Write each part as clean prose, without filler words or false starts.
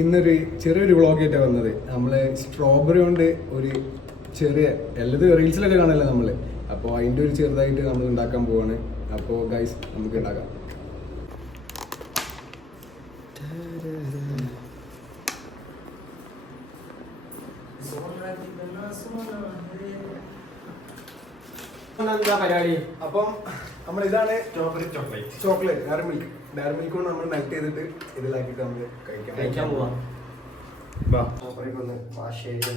ഇന്നൊരു ചെറിയൊരു വ്ളോഗായിട്ടാണ് വന്നത്. നമ്മൾ സ്ട്രോബെറി കൊണ്ട് ഒരു ചെറിയ എല്ലാതും റീൽസിലൊക്കെ കാണല്ലോ നമ്മൾ. അപ്പോൾ അതിൻ്റെ ഒരു ചെറുതായിട്ട് നമ്മൾ ഉണ്ടാക്കാൻ പോവാണ്. അപ്പോൾ ഗൈസ് നമുക്ക് ഉണ്ടാക്കാം. എന്താ പരിപാടി? അപ്പം നമ്മൾ ഇതാണ് ചോക്ലേറ്റ് ഡയറി മിൽക്ക് കൊണ്ട് നമ്മൾ മെൽറ്റ് ചെയ്തിട്ട് ഇതിലാക്കിയിട്ട് നമ്മൾ കഴിക്കാൻ പോവാം. ഒന്ന് വാഷ് ചെയ്ത്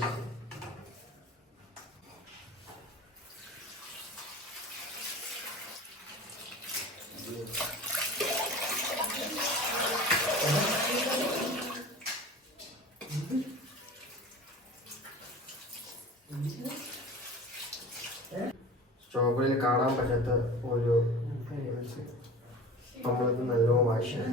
സ്ട്രോബെറിയിൽ കാണാൻ പറ്റാത്ത ഒരു നമ്മളത് നല്ലോണം വാഷ്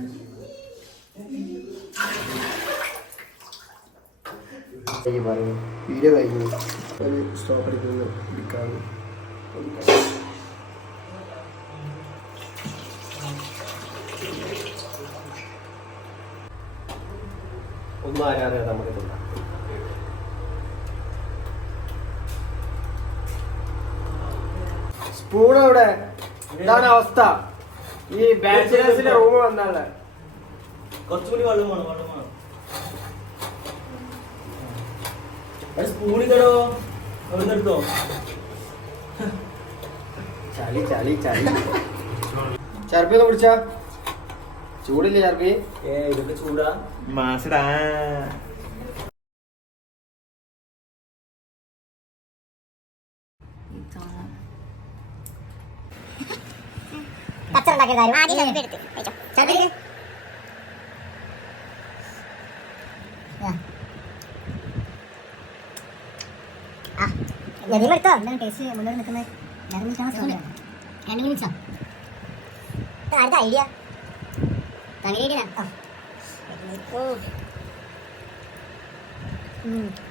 പറയും. വീഡിയോ കഴിഞ്ഞു. ഒരു സ്ട്രോബെറി പിടിക്കാറ് ഒന്നും ആരാറിയാതെ നമുക്ക് തിന്നാം. സ്പൂൺ ഇവിടെ ഇതാണ് അവസ്ഥ. ഈ ബാച്ചിലേഴ്സിന്റെ റൂം വന്നാളെ കുറച്ചുകൂടി വെള്ളം വേണം. സ്പൂൺ ഇതോ എടുത്തോ. ചളി ചർപ്പി ഒന്ന് പിടിച്ചാ ചൂടില്ലേ ചർപ്പി? ഇതൊക്കെ ചൂടാ മാസടാ.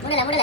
ഐഡിയ